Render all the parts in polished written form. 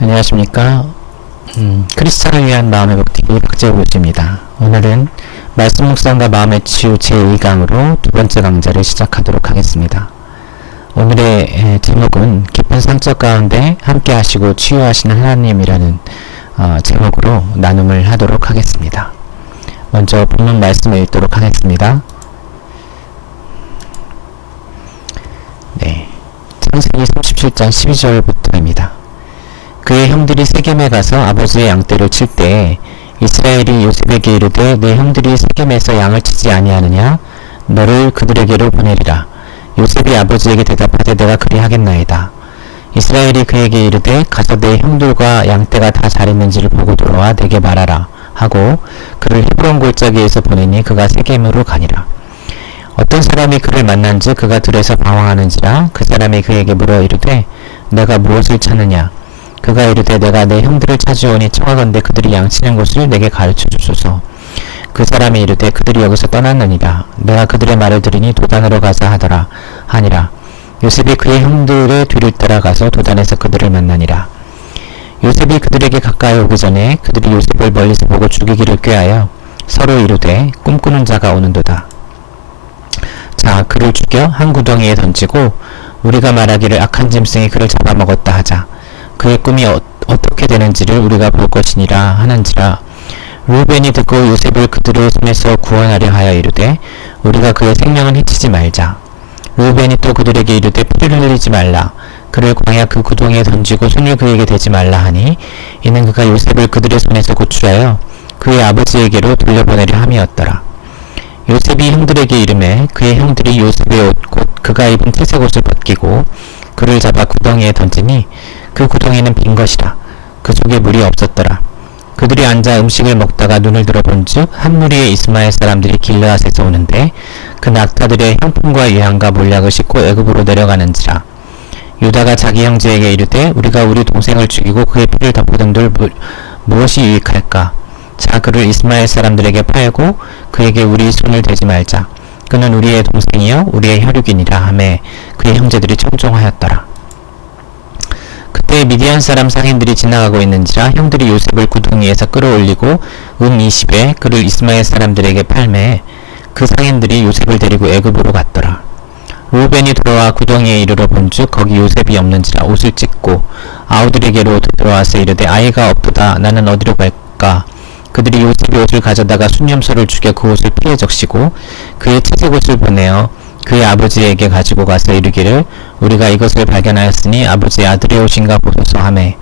안녕하십니까. 크리스찬을 위한 마음의 복TV 박재호 교수입니다. 오늘은 말씀 묵상과 마음의 치유 제2강으로 두 번째 강좌를 시작하도록 하겠습니다. 오늘의 제목은 깊은 상처 가운데 함께 하시고 치유하시는 하나님이라는 제목으로 나눔을 하도록 하겠습니다. 먼저 본문 말씀을 읽도록 하겠습니다. 네, 창세기 37장 12절부터입니다. 그의 형들이 세겜에 가서 아버지의 양떼를 칠 때에 이스라엘이 요셉에게 이르되 내 형들이 세겜에서 양을 치지 아니하느냐 너를 그들에게로 보내리라. 요셉이 아버지에게 대답하되 내가 그리하겠나이다. 이스라엘이 그에게 이르되 가서 내 형들과 양떼가 다 잘 있는지를 보고 돌아와 내게 말하라 하고 그를 헤브론 골짜기에서 보내니 그가 세겜으로 가니라. 어떤 사람이 그를 만난즉 그가 들에서 방황하는지라. 그 사람이 그에게 물어 이르되 내가 무엇을 찾느냐. 그가 이르되 내가 내 형들을 찾으오니 청하건대 그들이 양치는 곳을 내게 가르쳐 주소서. 그 사람이 이르되 그들이 여기서 떠났느니라. 내가 그들의 말을 들으니 도단으로 가자 하니라. 요셉이 그의 형들의 뒤를 따라가서 도단에서 그들을 만나니라. 요셉이 그들에게 가까이 오기 전에 그들이 요셉을 멀리서 보고 죽이기를 꾀하여 서로 이르되 꿈꾸는 자가 오는도다. 자, 그를 죽여 한 구덩이에 던지고 우리가 말하기를 악한 짐승이 그를 잡아먹었다 하자. 그의 꿈이 어떻게 되는지를 우리가 볼 것이니라 하는지라. 루벤이 듣고 요셉을 그들의 손에서 구원하려 하여 이르되 우리가 그의 생명을 해치지 말자. 루벤이 또 그들에게 이르되 피를 흘리지 말라. 그를 광야 그 구덩이에 던지고 손을 그에게 대지 말라 하니 이는 그가 요셉을 그들의 손에서 구출하여 그의 아버지에게로 돌려보내려 함이었더라. 요셉이 형들에게 이르매 그의 형들이 요셉의 옷 곧 그가 입은 태색 옷을 벗기고 그를 잡아 구덩이에 던지니 그 구덩이는 빈 것이라. 그 속에 물이 없었더라. 그들이 앉아 음식을 먹다가 눈을 들어본즉 한 무리의 이스마엘 사람들이 길르앗에서 오는데 그 낙타들의 형품과 유향과 몰약을 싣고 애굽으로 내려가는지라. 유다가 자기 형제에게 이르되 우리가 우리 동생을 죽이고 그의 피를 덮어둔들 무엇이 유익할까. 자, 그를 이스마엘 사람들에게 팔고 그에게 우리 손을 대지 말자. 그는 우리의 동생이요 우리의 혈육이니라 하매 그의 형제들이 청종하였더라. 그때 미디안 사람 상인들이 지나가고 있는지라 형들이 요셉을 구덩이에서 끌어올리고 20에 그를 이스마엘 사람들에게 팔매 그 상인들이 요셉을 데리고 애굽으로 갔더라. 루벤이 돌아와 구덩이에 이르러 본즉 거기 요셉이 없는지라 옷을 찢고 아우들에게로 들어와서 이르되 아이가 없도다. 나는 어디로 갈까. 그들이 요셉의 옷을 가져다가 순념소를 죽여 그 옷을 피에 적시고 그의 채색 옷을 보내어 그의 아버지에게 가지고 가서 이르기를 우리가 이것을 발견하였으니 아버지의 아들의 옷인가 보소서 하매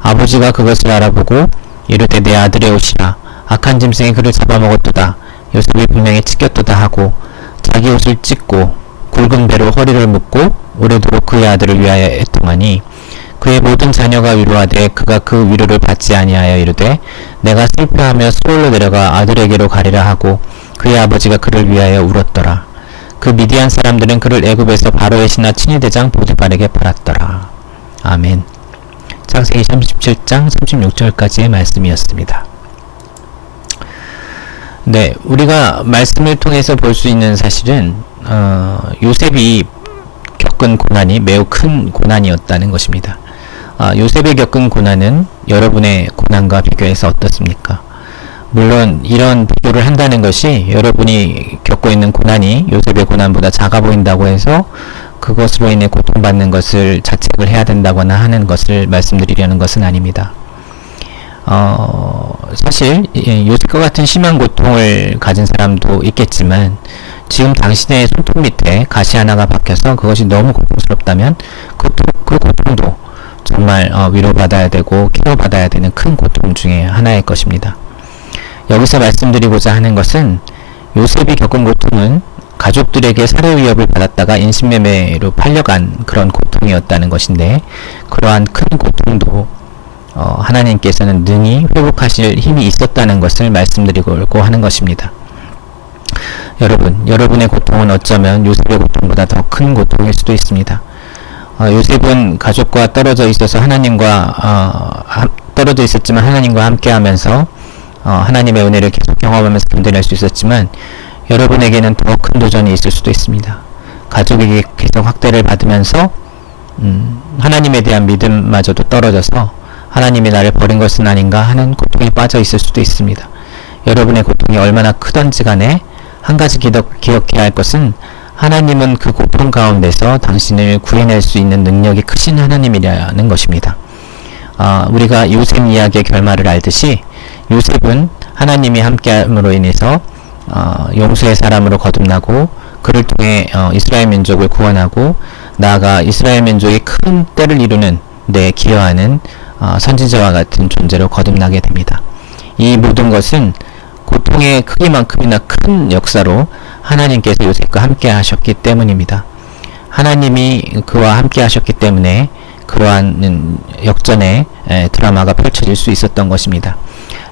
아버지가 그것을 알아보고 이르되 내 아들의 옷이라. 악한 짐승이 그를 잡아먹었도다. 요셉이 분명히 찢겼도다 하고 자기 옷을 찢고 굵은 배로 허리를 묶고 오래도록 그의 아들을 위하여 애통하니 그의 모든 자녀가 위로하되 그가 그 위로를 받지 아니하여 이르되 내가 슬퍼하며 수월로 내려가 아들에게로 가리라 하고 그의 아버지가 그를 위하여 울었더라. 그 미디안 사람들은 그를 애굽에서 바로의 신하 친위대장 보디발에게 팔았더라. 아멘. 창세기 37장 36절까지의 말씀이었습니다. 네, 우리가 말씀을 통해서 볼 수 있는 사실은 요셉이 겪은 고난이 매우 큰 고난이었다는 것입니다. 요셉이 겪은 고난은 여러분의 고난과 비교해서 어떻습니까? 물론 이런 비교를 한다는 것이 여러분이 겪고 있는 고난이 요셉의 고난보다 작아 보인다고 해서 그것으로 인해 고통받는 것을 자책을 해야 된다거나 하는 것을 말씀드리려는 것은 아닙니다. 사실 요셉과 같은 심한 고통을 가진 사람도 있겠지만 지금 당신의 손톱 밑에 가시 하나가 박혀서 그것이 너무 고통스럽다면 그 고통도 정말 위로받아야 되고 케어받아야 되는 큰 고통 중에 하나일 것입니다. 여기서 말씀드리고자 하는 것은 요셉이 겪은 고통은 가족들에게 살해 위협을 받았다가 인신매매로 팔려간 그런 고통이었다는 것인데 그러한 큰 고통도 하나님께서는 능히 회복하실 힘이 있었다는 것을 말씀드리고 하는 것입니다. 여러분의 고통은 어쩌면 요셉의 고통보다 더 큰 고통일 수도 있습니다. 요셉은 가족과 떨어져 있어서 떨어져 있었지만 하나님과 함께하면서 하나님의 은혜를 계속 경험하면서 견뎌낼 수 있었지만 여러분에게는 더 큰 도전이 있을 수도 있습니다. 가족에게 계속 학대를 받으면서 하나님에 대한 믿음마저도 떨어져서 하나님이 나를 버린 것은 아닌가 하는 고통에 빠져 있을 수도 있습니다. 여러분의 고통이 얼마나 크던지 간에 한 가지 기억해야 할 것은 하나님은 그 고통 가운데서 당신을 구해낼 수 있는 능력이 크신 하나님이라는 것입니다. 우리가 요셉 이야기의 결말을 알듯이 요셉은 하나님이 함께함으로 인해서 용서의 사람으로 거듭나고 그를 통해 이스라엘 민족을 구원하고 나아가 이스라엘 민족의 큰 때를 이루는 데 기여하는 선지자와 같은 존재로 거듭나게 됩니다. 이 모든 것은 고통의 크기만큼이나 큰 역사로 하나님께서 요셉과 함께 하셨기 때문입니다. 하나님이 그와 함께 하셨기 때문에 그러한 역전의 드라마가 펼쳐질 수 있었던 것입니다.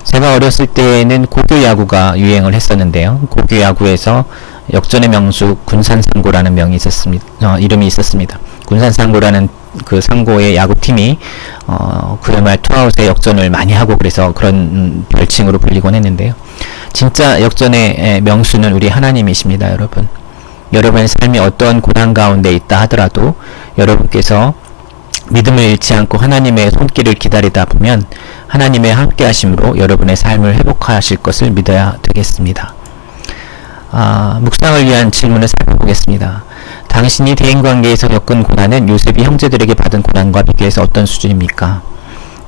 제가 어렸을 때에는 고교 야구가 유행을 했었는데요. 고교 야구에서 역전의 명수 군산상고라는 이름이 있었습니다. 군산상고라는 그 상고의 야구팀이 그야말 투아웃의 역전을 많이 하고 그래서 그런 별칭으로 불리곤 했는데요. 진짜 역전의 명수는 우리 하나님이십니다, 여러분. 여러분의 삶이 어떤 고난 가운데 있다 하더라도 여러분께서 믿음을 잃지 않고 하나님의 손길을 기다리다 보면 하나님의 함께 하심으로 여러분의 삶을 회복하실 것을 믿어야 되겠습니다. 묵상을 위한 질문을 살펴보겠습니다. 당신이 대인관계에서 겪은 고난은 요셉이 형제들에게 받은 고난과 비교해서 어떤 수준입니까?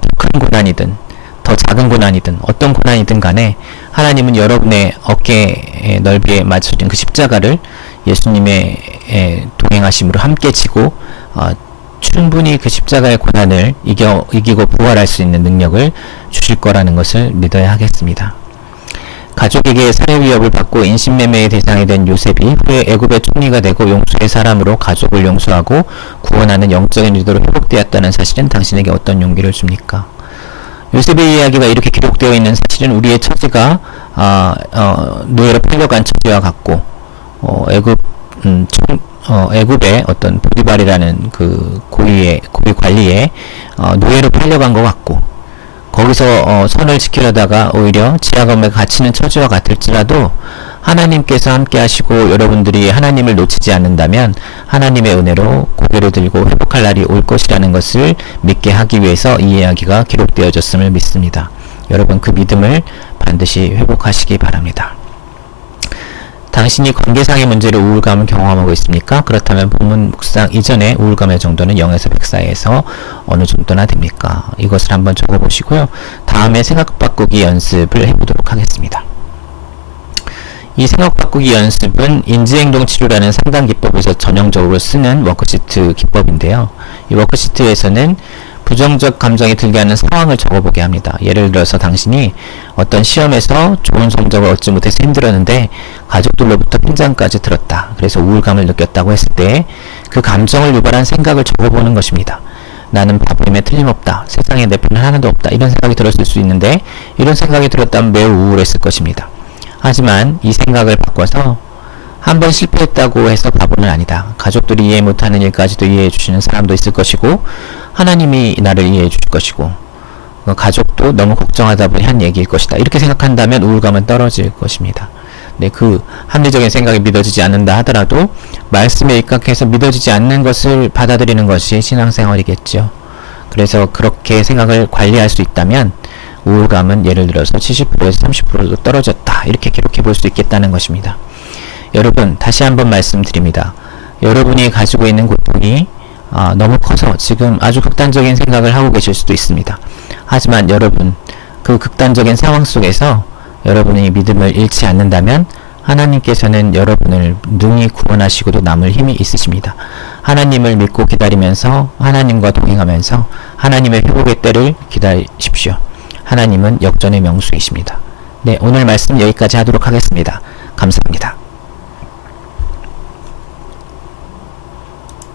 더 큰 고난이든 더 작은 고난이든 어떤 고난이든 간에 하나님은 여러분의 어깨 넓이에 맞춰진 그 십자가를 예수님의 동행하심으로 함께 지고 충분히 그 십자가의 고난을 이기고 부활할 수 있는 능력을 주실 거라는 것을 믿어야 하겠습니다. 가족에게 살해 위협을 받고 인신매매의 대상이 된 요셉이 후에 애굽의 총리가 되고 용서의 사람으로 가족을 용서하고 구원하는 영적인 의도로 회복되었다는 사실은 당신에게 어떤 용기를 줍니까? 요셉의 이야기가 이렇게 기록되어 있는 사실은 우리의 처지가 노예로 팔려간 처지와 같고 애굽의 어떤 보디발이라는 그 고위 관리에 노예로 팔려간 것 같고 거기서 선을 지키려다가 오히려 지하검에 갇히는 처지와 같을지라도 하나님께서 함께 하시고 여러분들이 하나님을 놓치지 않는다면 하나님의 은혜로 고개를 들고 회복할 날이 올 것이라는 것을 믿게 하기 위해서 이 이야기가 기록되어졌음을 믿습니다. 여러분 그 믿음을 반드시 회복하시기 바랍니다. 당신이 관계상의 문제로 우울감을 경험하고 있습니까? 그렇다면 본문 묵상 이전에 우울감의 정도는 0에서 100 사이에서 어느 정도나 됩니까? 이것을 한번 적어보시고요. 다음에 생각 바꾸기 연습을 해보도록 하겠습니다. 이 생각 바꾸기 연습은 인지행동 치료라는 상담 기법에서 전형적으로 쓰는 워크시트 기법인데요. 이 워크시트에서는 부정적 감정이 들게 하는 상황을 적어보게 합니다. 예를 들어서 당신이 어떤 시험에서 좋은 성적을 얻지 못해서 힘들었는데 가족들로부터 핀잔까지 들었다. 그래서 우울감을 느꼈다고 했을 때 그 감정을 유발한 생각을 적어보는 것입니다. 나는 바보임에 틀림없다. 세상에 내 편은 하나도 없다. 이런 생각이 들었을 수 있는데 이런 생각이 들었다면 매우 우울했을 것입니다. 하지만 이 생각을 바꿔서 한번 실패했다고 해서 바보는 아니다. 가족들이 이해 못하는 일까지도 이해해 주시는 사람도 있을 것이고 하나님이 나를 이해해 주실 것이고 가족도 너무 걱정하다 보니 한 얘기일 것이다. 이렇게 생각한다면 우울감은 떨어질 것입니다. 네, 그 합리적인 생각이 믿어지지 않는다 하더라도 말씀에 입각해서 믿어지지 않는 것을 받아들이는 것이 신앙생활이겠죠. 그래서 그렇게 생각을 관리할 수 있다면 우울감은 예를 들어서 70%에서 30%도 떨어졌다. 이렇게 기록해 볼 수 있겠다는 것입니다. 여러분 다시 한번 말씀드립니다. 여러분이 가지고 있는 고통이 너무 커서 지금 아주 극단적인 생각을 하고 계실 수도 있습니다. 하지만 여러분 그 극단적인 상황 속에서 여러분이 믿음을 잃지 않는다면 하나님께서는 여러분을 능히 구원하시고도 남을 힘이 있으십니다. 하나님을 믿고 기다리면서 하나님과 동행하면서 하나님의 회복의 때를 기다리십시오. 하나님은 역전의 명수이십니다. 네, 오늘 말씀 여기까지 하도록 하겠습니다. 감사합니다.